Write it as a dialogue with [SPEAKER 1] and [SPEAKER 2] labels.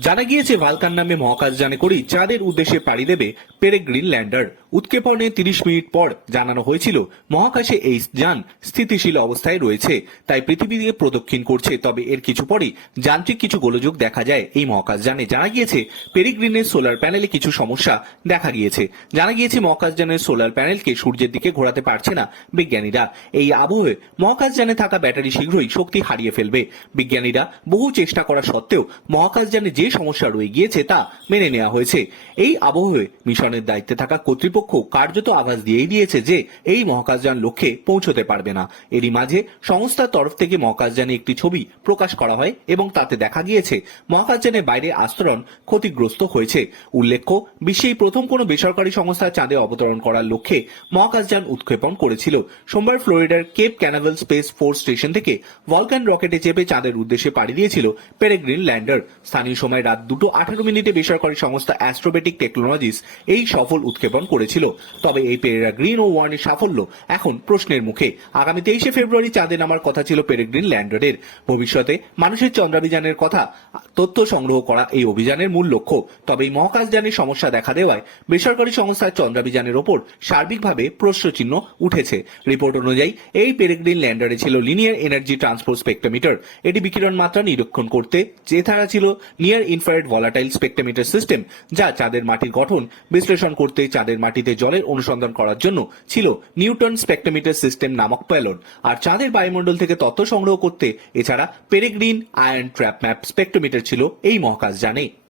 [SPEAKER 1] জানা গিয়েছে ভালকান নামে মহাকাশযানে করেই চাঁদের উদ্দেশ্যে পাড়ি দেবে পেরেগ্রিন ল্যান্ডার উৎক্ষেপণে তিরিশ মিনিট পর জানানো হয়েছিল, মহাকাশে এই যান স্থিতিশীল অবস্থায় রয়েছে, তাই পৃথিবী দিয়ে প্রদক্ষিণ করছে। তবে এর কিছু পরেই যান্ত্রিক কিছু গোলযোগ দেখা যায়। এই মহাকাশযানে জানা গিয়েছে পেরিগ্রিনের সোলার প্যানেলে কিছু সমস্যা দেখা গিয়েছে। জানা গিয়েছে, মহাকাশ মহাকাশযানের সোলার প্যানেলকে সূর্যের দিকে ঘোরাতে পারছে না বিজ্ঞানীরা। এই আবহে মহাকাশযানে থাকা ব্যাটারি শীঘ্রই শক্তি হারিয়ে ফেলবে। বিজ্ঞানীরা বহু চেষ্টা করা সত্ত্বেও মহাকাশ মহাকাশযানে যে সমস্যা রয়ে গিয়েছে তা মেনে নেওয়া হয়েছে। এই আবহে মিশনের দায়িত্বে থাকা কর্তৃপক্ষ কার্যত আভাস দিয়েই দিয়েছে যে এই মহাকাশযান লক্ষ্যে পৌঁছতে পারবে না। এরই মাঝে সংস্থার তরফ থেকে মহাকাশযানে একটি ছবি প্রকাশ করা হয় এবং তাতে দেখা গিয়েছে, মহাকাশযানের বাইরে আস্তরণ ক্ষতিগ্রস্ত হয়েছে। উল্লেখ্য, বিশ্বেই প্রথম কোনো বেসরকারি সংস্থা চাঁদে অবতরণ করার লক্ষ্যে মহাকাশযান উৎক্ষেপণ করেছিল। সোমবার ফ্লোরিডার Cape Canaveral space force station থেকে ভলকান রকেটে চেপে চাঁদের উদ্দেশ্যে পাড়ি দিয়েছিল পেরেগ্রিন ল্যান্ডার। স্থানীয় সময় রাত দুটো আঠারো মিনিটে বেসরকারি সংস্থা অ্যাস্ট্রোবেটিক টেকনোলজিস এই সফল উৎক্ষেপণ করেছিল। তবে এই পেরেগ্রিন ও ওয়ানের সাফল্য এখন প্রশ্নের মুখে। আগামী তেইশে ফেব্রুয়ারি চাঁদে নামার কথা ছিল পেরেগ্রিন ল্যান্ডারের। ভবিষ্যতে মানুষের চন্দ্রাভিযানের কথা, তথ্য সংগ্রহ করা এই অভিযানের মূল লক্ষ্য। তবে এই মহাকাশযানের সমস্যা দেখা দেওয়ায় বেসরকারি সংস্থার চন্দ্রাভিযানের ওপর সার্বিকভাবে প্রশ্নচিহ্ন উঠেছে। রিপোর্ট অনুযায়ী, এই পেরেগ্রিন ল্যান্ডারে ছিল লিনিয়ার এনার্জি ট্রান্সপোর্ট স্পেক্ট্রোমিটার এটি বিকিরণ মাত্রা নিরীক্ষণ করতে যেথারা ছিল, near infrared volatile spectrometer system যা চাঁদের মাটির গঠন, বিশ্লেষণ করতে চাঁদের মাটিতে জলের অনুসন্ধান করার জন্য ছিল নিউটন স্পেকট্রোমিটার সিস্টেম নামক প্যালন আর চাঁদের বায়ুমণ্ডল থেকে তথ্য সংগ্রহ করতে, এছাড়া Peregrine ion trap mass spectrometer ছিল এই মহাকাশযানে।